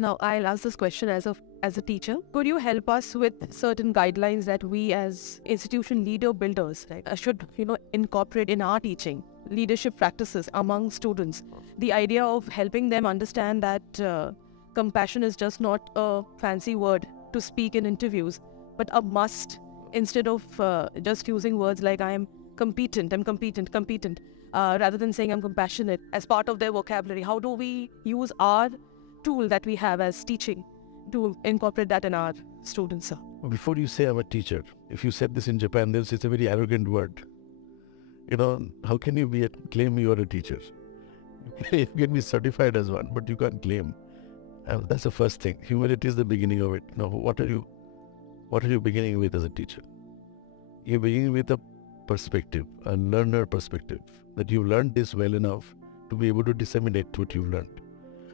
Now, I'll ask this question as a teacher. Could you help us with certain guidelines that we as institution leader builders should incorporate in our teaching, leadership practices among students? The idea of helping them understand that compassion is just not a fancy word to speak in interviews, but a must, instead of just using words like I'm competent, rather than saying I'm compassionate as part of their vocabulary. How do we use our tool that we have as teaching to incorporate that in our students, sir? Before you say I'm a teacher, if you said this in Japan, it's a very arrogant word. How can you claim you are a teacher? You can be certified as one, but you can't claim. That's the first thing. Humility is the beginning of it. Now, what are you beginning with as a teacher? You're beginning with a perspective, a learner perspective, that you've learned this well enough to be able to disseminate what you've learned.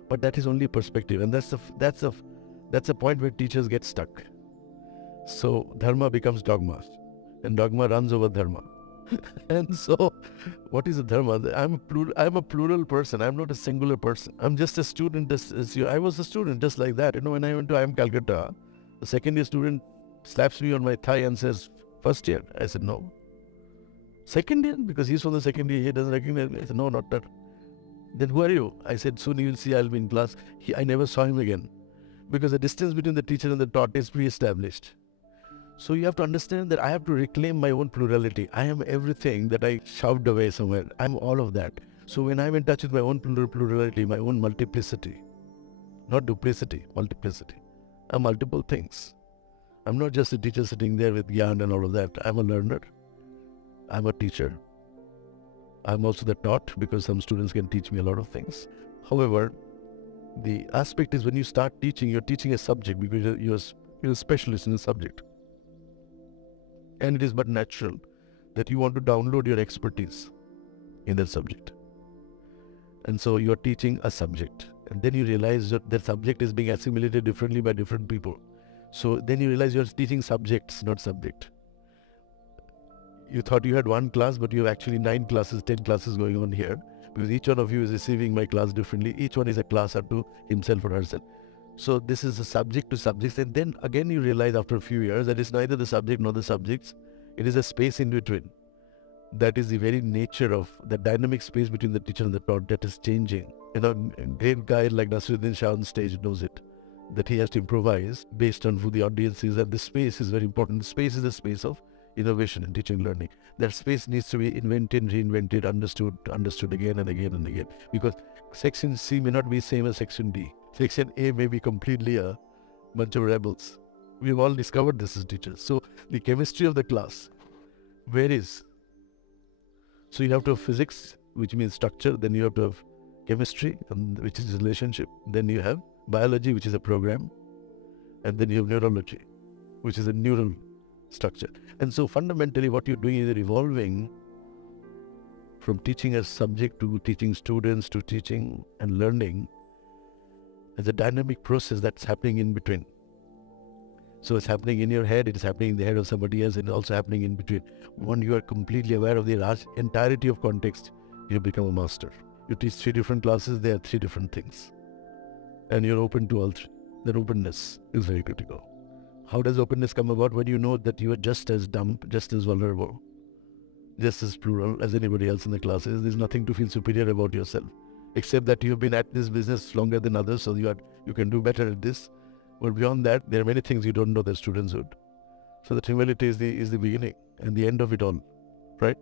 But that is only perspective, and that's a point where teachers get stuck. So dharma becomes dogma, and dogma runs over dharma. And so, what is a dharma? I'm a plural person. I'm not a singular person. I'm just a student. I was a student just like that. When I went to IIM Calcutta, the second year student slaps me on my thigh and says, "First year." I said, "No." "Second year?" Because he's from the second year. He doesn't recognize me. I said, "No, not that." "Then who are you?" I said, "Soon you will see, I'll be in class." I never saw him again, because the distance between the teacher and the taught is pre-established. So you have to understand that I have to reclaim my own plurality. I am everything that I shoved away somewhere. I'm all of that. So when I'm in touch with my own plurality, my own multiplicity, not duplicity, multiplicity, I'm multiple things. I'm not just a teacher sitting there with yarn and all of that. I'm a learner. I'm a teacher. I'm also the taught, because some students can teach me a lot of things. However, the aspect is when you start teaching, you're teaching a subject because you're a specialist in a subject. And it is but natural that you want to download your expertise in that subject. And so you're teaching a subject. And then you realize that the subject is being assimilated differently by different people. So then you realize you're teaching subjects, not subject. You thought you had one class, but you have actually 9 classes, 10 classes going on here, because each one of you is receiving my class differently. Each one is a class unto himself or herself. So this is a subject to subjects, and then again you realize after a few years that it's neither the subject nor the subjects. It is a space in between. That is the very nature of the dynamic space between the teacher and the taught that is changing. A great guy like Nasruddin Shah on stage knows it, that he has to improvise based on who the audience is, and the space is very important. The space is the space of innovation in teaching and learning. That space needs to be invented, reinvented, understood again and again and again. Because section C may not be same as section D. Section A may be completely a bunch of rebels. We've all discovered this as teachers. So the chemistry of the class varies. So you have to have physics, which means structure. Then you have to have chemistry, which is relationship. Then you have biology, which is a program. And then you have neurology, which is a neural structure. And so fundamentally what you're doing is evolving from teaching a subject to teaching students to teaching and learning as a dynamic process that's happening in between. So it's happening in your head, it is happening in the head of somebody else, and also happening in between. When you are completely aware of the entirety of context, you become a master. You teach 3 different classes, they are 3 different things. And you're open to all 3. That openness is very critical. How does openness come about? When you know that you are just as dumb, just as vulnerable, just as plural as anybody else in the classes. There's nothing to feel superior about yourself, except that you've been at this business longer than others, so you can do better at this. But beyond that, there are many things you don't know that students would. So that humility is the beginning and the end of it all, right?